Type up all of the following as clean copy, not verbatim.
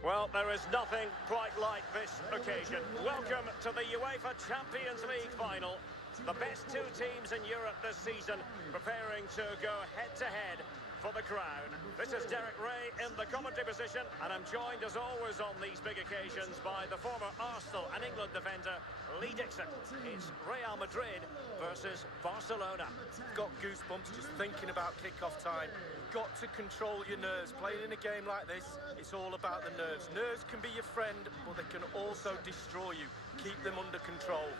Well, there is nothing quite like this occasion. Welcome to the UEFA Champions League final. The best two teams in Europe this season preparing to go head-to-head for the crown. This is Derek Ray in the commentary position, and I'm joined as always on these big occasions by the former Arsenal and England defender, Lee Dixon. It's Real Madrid versus Barcelona. Got goosebumps just thinking about kick-off time. Got to control your nerves. Playing in a game like this, it's all about the nerves. Nerves can be your friend, but they can also destroy you. Keep them under control.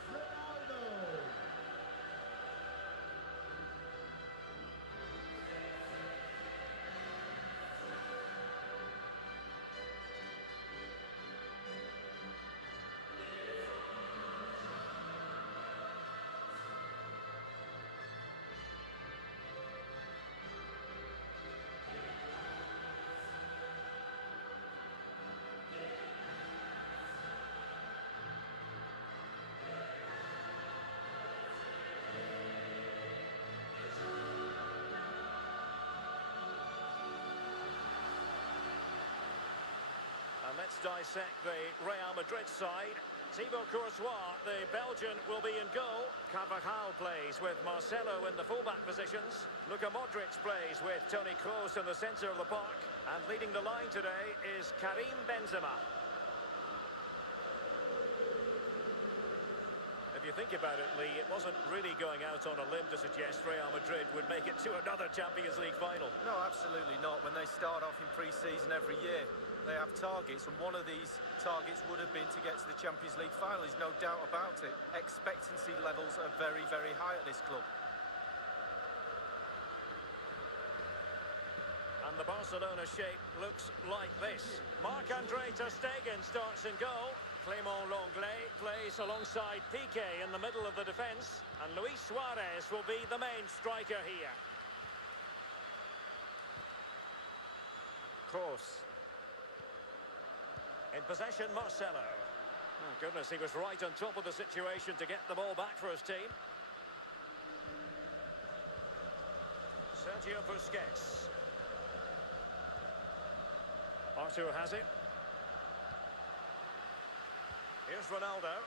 And let's dissect the Real Madrid side. Thibaut Courtois, the Belgian, will be in goal. Carvajal plays with Marcelo in the fullback positions. Luka Modric plays with Toni Kroos in the centre of the park. And leading the line today is Karim Benzema. If you think about it, Lee, it wasn't really going out on a limb to suggest Real Madrid would make it to another Champions League final. No, absolutely not. When they start off in pre-season every year, they have targets, and one of these targets would have been to get to the Champions League final. There's no doubt about it. Expectancy levels are very, very high at this club. And the Barcelona shape looks like this. Marc-Andre ter Stegen starts in goal. Clément Lenglet plays alongside Piqué in the middle of the defence. And Luis Suarez will be the main striker here. Kroos. In possession, Marcelo. Oh, goodness, he was right on top of the situation to get the ball back for his team. Sergio Busquets. Arthur has it. Here's Ronaldo.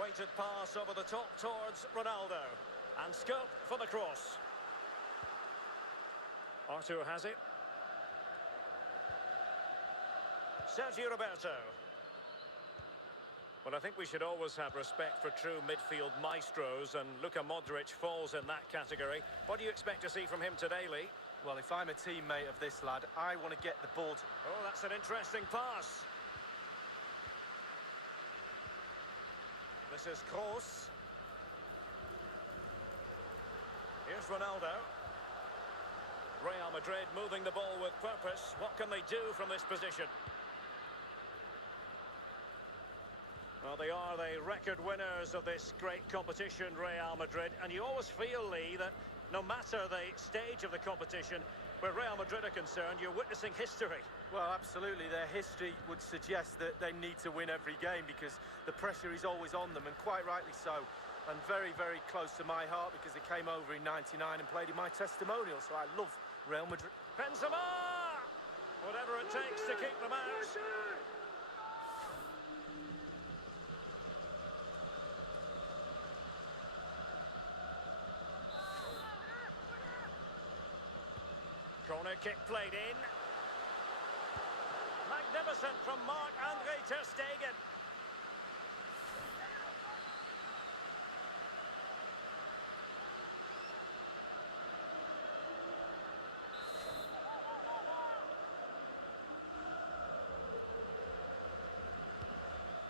Weighted pass over the top towards Ronaldo. And scope for the cross. Arthur has it. Sergio Roberto. Well, I think we should always have respect for true midfield maestros, and Luka Modric falls in that category. What do you expect to see from him today, Lee? Well, if I'm a teammate of this lad, I want to get the ball to... Oh, that's an interesting pass. This is Kroos. Here's Ronaldo. Real Madrid moving the ball with purpose. What can they do from this position? Well, they are the record winners of this great competition, Real Madrid. And you always feel, Lee, that no matter the stage of the competition, where Real Madrid are concerned, you're witnessing history. Well, absolutely. Their history would suggest that they need to win every game because the pressure is always on them, and quite rightly so. And very, very close to my heart because they came over in '99 and played in my testimonial, so I love Real Madrid. Benzema! Whatever it takes to keep them out. Corner kick played in. Magnificent from Marc-Andre ter Stegen.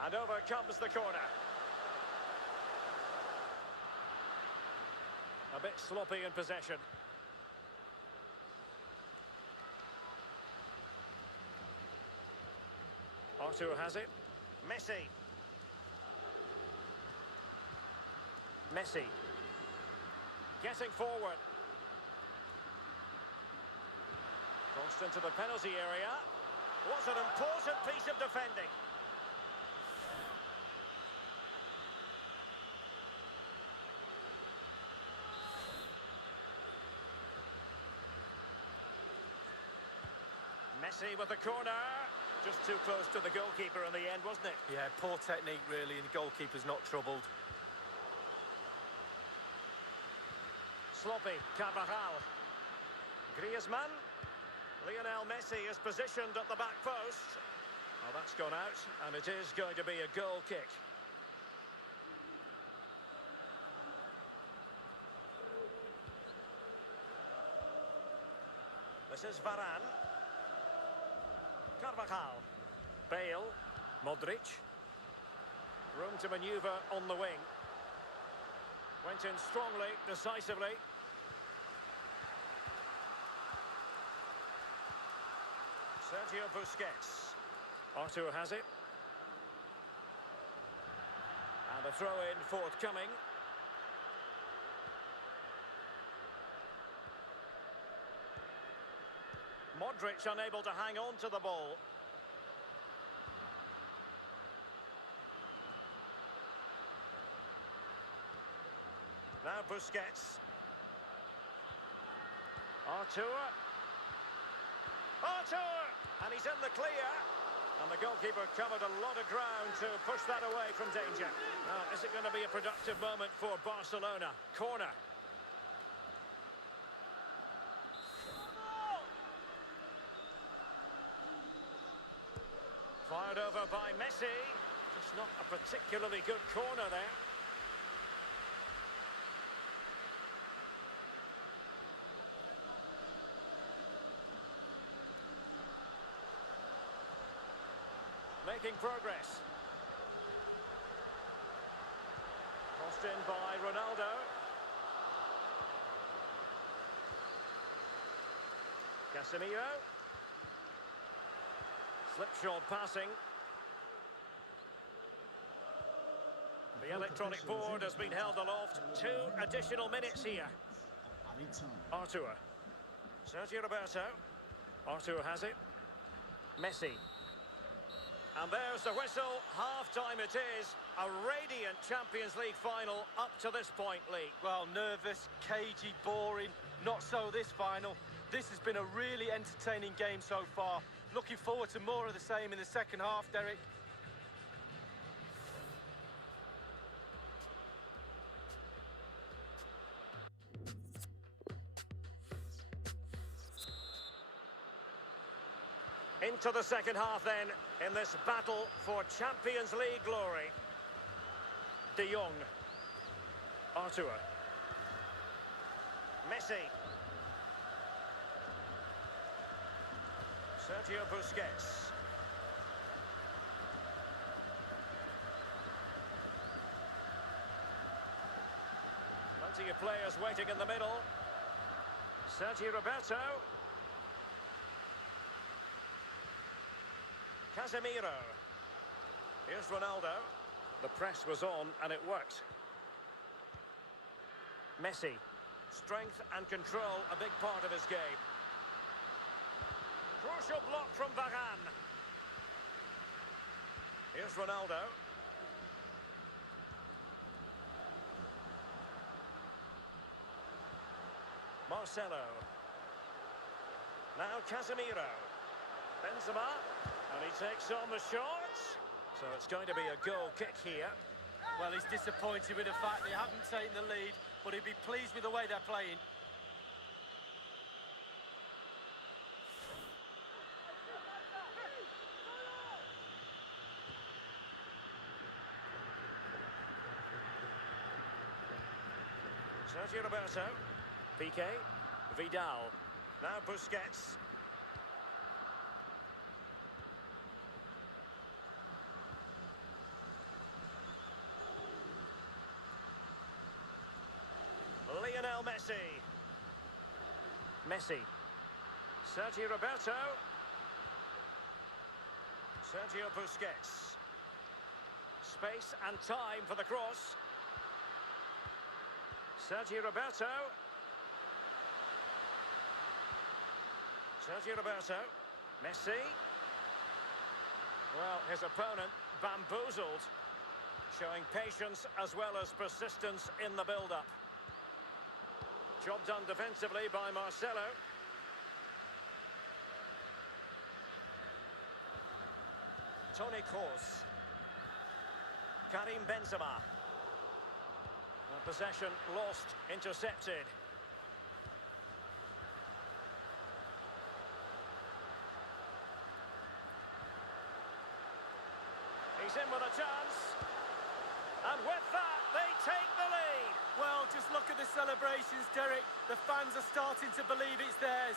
And over comes the corner. A bit sloppy in possession. Arthur has it. Messi. Messi. Getting forward. Crossed into the penalty area. What an important piece of defending. Messi with the corner. Just too close to the goalkeeper in the end, wasn't it? Yeah, poor technique really, and the goalkeeper's not troubled. Sloppy, Carvajal. Griezmann. Lionel Messi is positioned at the back post. Well, that's gone out, and it is going to be a goal kick. This is Varane. Carvajal. Bale. Modric. Room to manoeuvre on the wing. Went in strongly, decisively. Sergio Busquets. Artur has it. And the throw-in forthcoming. Modric unable to hang on to the ball. Now Busquets. Artur. And he's in the clear. And the goalkeeper covered a lot of ground to push that away from danger. Now, is it going to be a productive moment for Barcelona? Corner. Fired over by Messi. Just not a particularly good corner there. Making progress. Crossed in by Ronaldo. Casemiro. Slipshod passing. The electronic board has been held aloft. 2 additional minutes here. Artur. Sergio Roberto. Artur has it. Messi. And there's the whistle. Half-time it is. A radiant Champions League final up to this point, Lee. Well, nervous, cagey, boring. Not so this final. This has been a really entertaining game so far. Looking forward to more of the same in the second half, Derek. Into the second half then, in this battle for Champions League glory. De Jong. Artur. Messi. Sergio Busquets. Plenty of players waiting in the middle. Sergio Roberto. Casemiro. Here's Ronaldo. The press was on and it worked. Messi. Strength and control, a big part of his game. Crucial block from Varane. Here's Ronaldo. Marcelo. Now Casemiro. Benzema. And he takes on the shots. So it's going to be a goal kick here. Well, he's disappointed with the fact they haven't taken the lead, but he'd be pleased with the way they're playing. Sergio Roberto. Piqué. Vidal. Now Busquets. Lionel Messi. Messi. Sergio Roberto. Sergio Busquets. Space and time for the cross. Sergio Roberto. Sergio Roberto. Messi. Well, his opponent bamboozled, showing patience as well as persistence in the build-up. Job done defensively by Marcelo. Toni Kroos. Karim Benzema. Possession lost, intercepted. He's in with a chance. And with that, they take the lead. Well, just look at the celebrations, Derek. The fans are starting to believe it's theirs.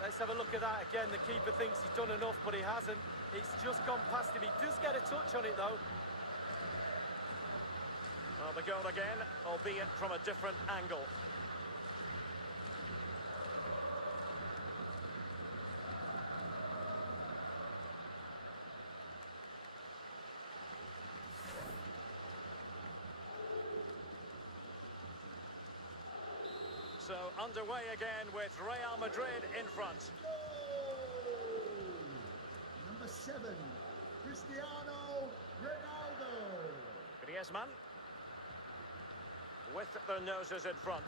Let's have a look at that again. The keeper thinks he's done enough, but he hasn't. It's just gone past him. He does get a touch on it, though. Well, the goal again, albeit from a different angle. So underway again with Real Madrid in front. Number 7, Cristiano Ronaldo. Griezmann. With their noses in front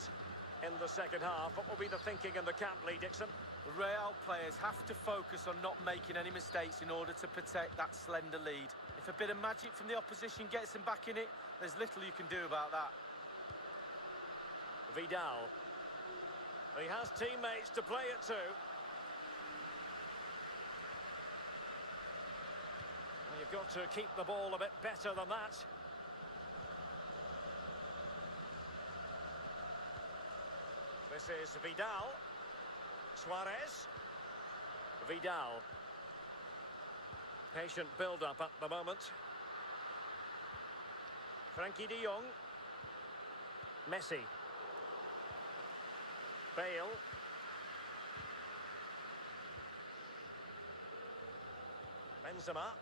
in the second half. What will be the thinking in the camp, Lee Dixon? The Real players have to focus on not making any mistakes in order to protect that slender lead. If a bit of magic from the opposition gets them back in it, there's little you can do about that. Vidal. He has teammates to play it to. Well, you've got to keep the ball a bit better than that. This is Vidal. Suarez. Vidal. Patient build-up at the moment. Frankie de Jong. Messi. Bale. Benzema.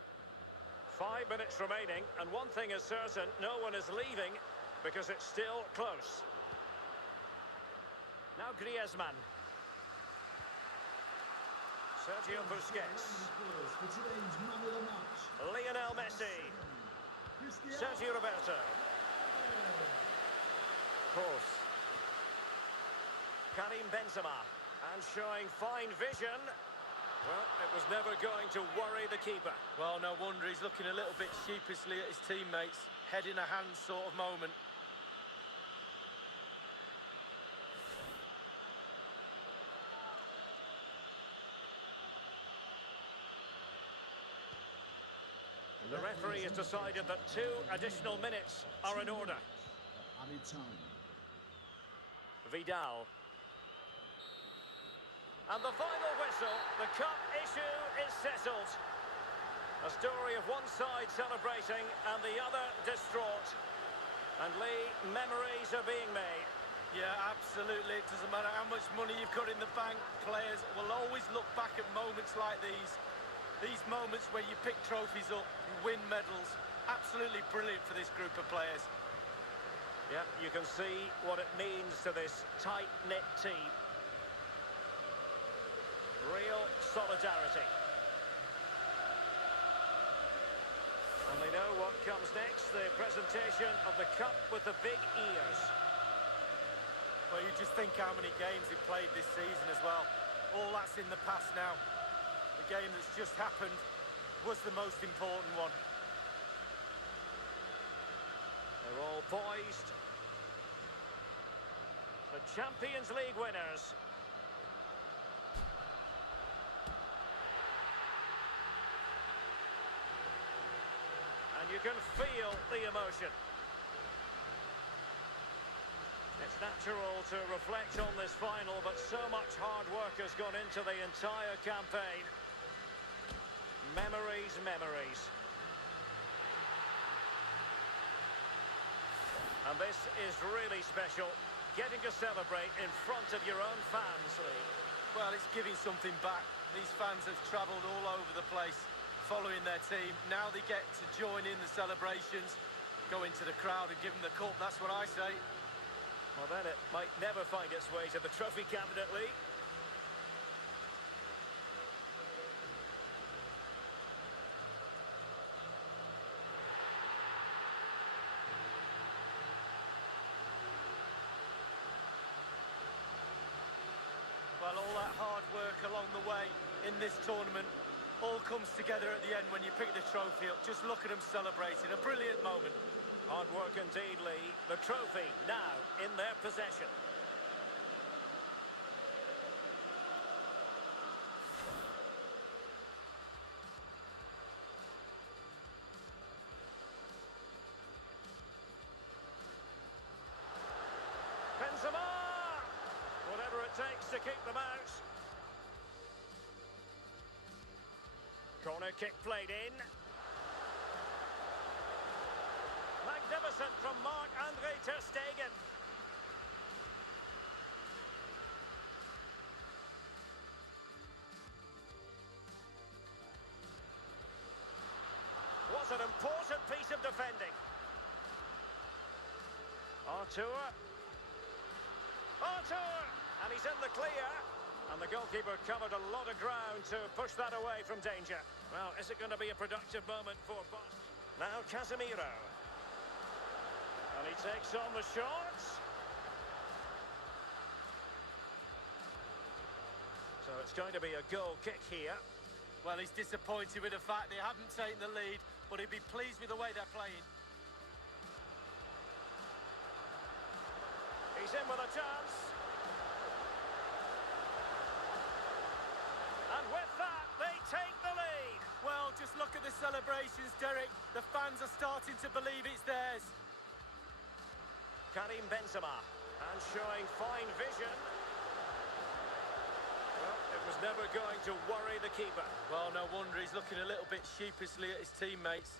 5 minutes remaining, and one thing is certain, no one is leaving because it's still close. Now Griezmann. Sergio Busquets. Lionel Messi. Sergio Roberto. Kroos. Karim Benzema. And showing fine vision. Well, it was never going to worry the keeper. Well, no wonder he's looking a little bit sheepishly at his teammates. Head in a hand sort of moment. The referee has decided that 2 additional minutes are in order. Added time. Vidal. And the final whistle, the cup issue is settled. A story of one side celebrating and the other distraught. And Lee, memories are being made. Yeah, absolutely. It doesn't matter how much money you've got in the bank. Players will always look back at moments like these. These moments where you pick trophies up, you win medals. Absolutely brilliant for this group of players. Yeah, you can see what it means to this tight-knit team. Real solidarity. And they know what comes next, the presentation of the cup with the big ears. Well, you just think how many games they've played this season as well. All that's in the past now. The game that's just happened was the most important one. They're all poised. The Champions League winners. And you can feel the emotion. It's natural to reflect on this final, but so much hard work has gone into the entire campaign. Memories, memories. And this is really special, getting to celebrate in front of your own fans, Lee. Well, it's giving something back. These fans have travelled all over the place following their team. Now they get to join in the celebrations, go into the crowd and give them the cup. That's what I say. Well, then it might never find its way to the trophy cabinet, Lee. work along the way in this tournament all comes together at the end when you pick the trophy up. Just look at them celebrating. A brilliant moment. Hard work indeed, Lee. The trophy now in their possession. Benzema! Whatever it takes to keep them out. Corner kick played in. Magnificent from Marc-Andre ter Stegen. Was an important piece of defending. Artur. And he's in the clear. And the goalkeeper covered a lot of ground to push that away from danger. Well, is it going to be a productive moment for Bosch? Now Casemiro. And he takes on the shots. So it's going to be a goal kick here. Well, he's disappointed with the fact they haven't taken the lead, but he'd be pleased with the way they're playing. He's in with a chance. And with that, they take the lead. Well, just look at the celebrations, Derek. The fans are starting to believe it's theirs. Karim Benzema, and showing fine vision. Well, it was never going to worry the keeper. Well, no wonder he's looking a little bit sheepishly at his teammates.